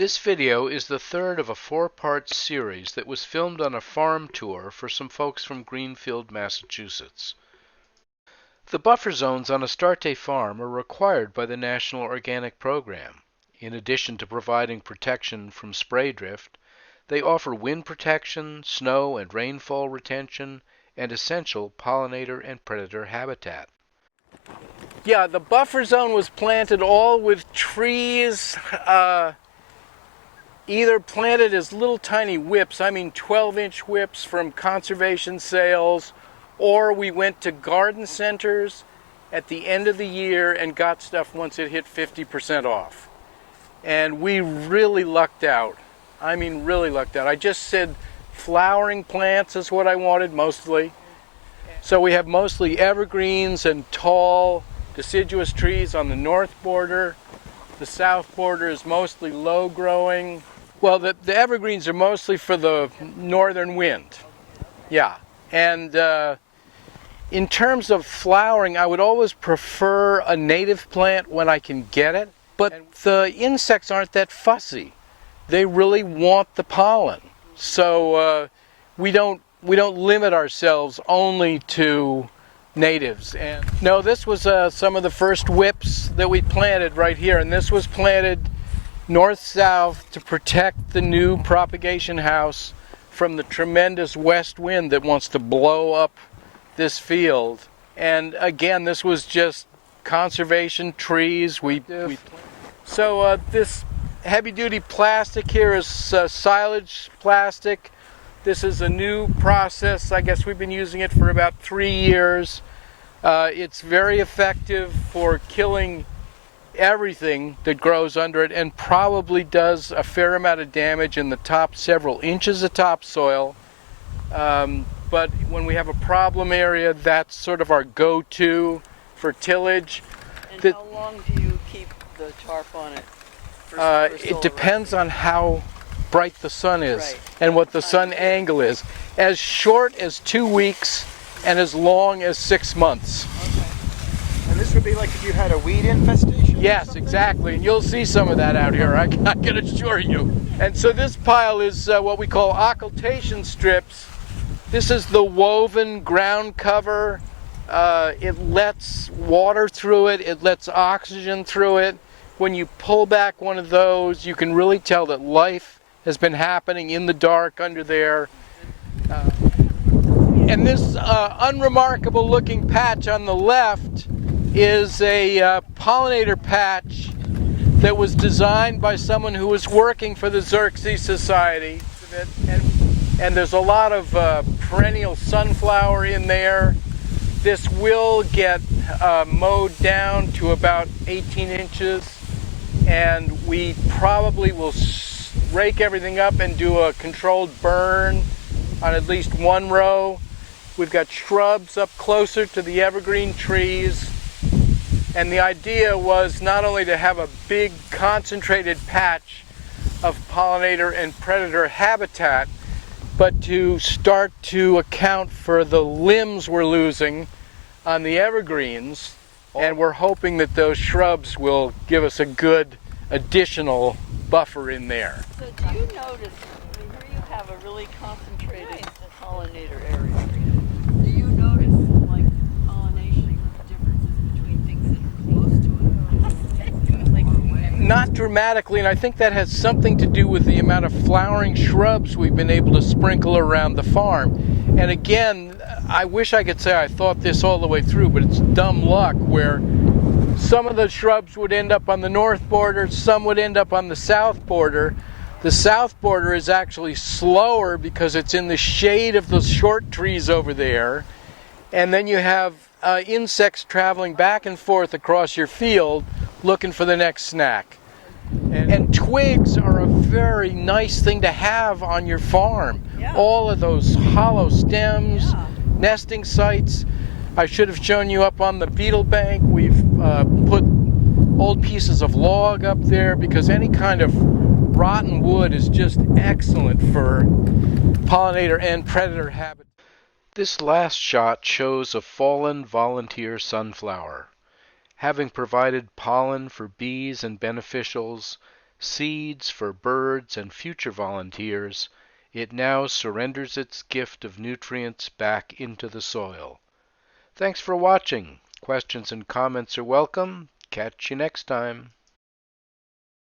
This video is the third of a four-part series that was filmed on a farm tour for some folks from Greenfield, Massachusetts. The buffer zones on Astarte Farm are required by the National Organic Program. In addition to providing protection from spray drift, they offer wind protection, snow and rainfall retention, and essential pollinator and predator habitat. Yeah, the buffer zone was planted all with trees, either planted as little tiny whips, I mean 12-inch whips from conservation sales, or we went to garden centers at the end of the year and got stuff once it hit 50% off. And we really lucked out. I mean, really lucked out. I just said flowering plants is what I wanted mostly. So we have mostly evergreens and tall deciduous trees on the north border. The south border is mostly low growing. Well, the evergreens are mostly for the northern wind. Yeah. And in terms of flowering, I would always prefer a native plant when I can get it. But the insects aren't that fussy. They really want the pollen. So we don't limit ourselves only to natives. And no, this was some of the first whips that we planted right here, and this was planted north-south to protect the new propagation house from the tremendous west wind that wants to blow up this field. And again, this was just conservation trees. So this heavy-duty plastic here is silage plastic. This is a new process. I guess we've been using it for about 3 years. It's very effective for killing everything that grows under it and probably does a fair amount of damage in the top several inches of topsoil. But when we have a problem area, that's sort of our go-to for tillage. And how long do you keep the tarp on it? It depends on how bright the sun is and what the sun angle is. As short as 2 weeks and as long as 6 months. Okay. And this would be like if you had a weed infestation? Yes, exactly. And you'll see some of that out here, I can assure you. And so this pile is what we call occultation strips. This is the woven ground cover. It lets water through it. It lets oxygen through it. When you pull back one of those, you can really tell that life has been happening in the dark under there. And this unremarkable looking patch on the left is a pollinator patch that was designed by someone who was working for the Xerxes Society. And there's a lot of perennial sunflower in there. This will get mowed down to about 18 inches. And we probably will rake everything up and do a controlled burn on at least one row. We've got shrubs up closer to the evergreen trees. And the idea was not only to have a big concentrated patch of pollinator and predator habitat, but to start to account for the limbs we're losing on the evergreens. And we're hoping that those shrubs will give us a good additional buffer in there. So do you notice, here you have a really concentrated pollinator area. Do you notice like pollination differences between things that are close to it? Not dramatically, and I think that has something to do with the amount of flowering shrubs we've been able to sprinkle around the farm. And again, I wish I could say I thought this all the way through, but it's dumb luck where some of the shrubs would end up on the north border, some would end up on the south border. The south border is actually slower because it's in the shade of those short trees over there. And then you have insects traveling back and forth across your field looking for the next snack. And twigs are a very nice thing to have on your farm. Yeah. All of those hollow stems, nesting sites. I should have shown you up on the beetle bank. We've put old pieces of log up there because any kind of rotten wood is just excellent for pollinator and predator habitat. This last shot shows a fallen volunteer sunflower. Having provided pollen for bees and beneficials, seeds for birds and future volunteers, it now surrenders its gift of nutrients back into the soil. Thanks for watching. Questions and comments are welcome. Catch you next time.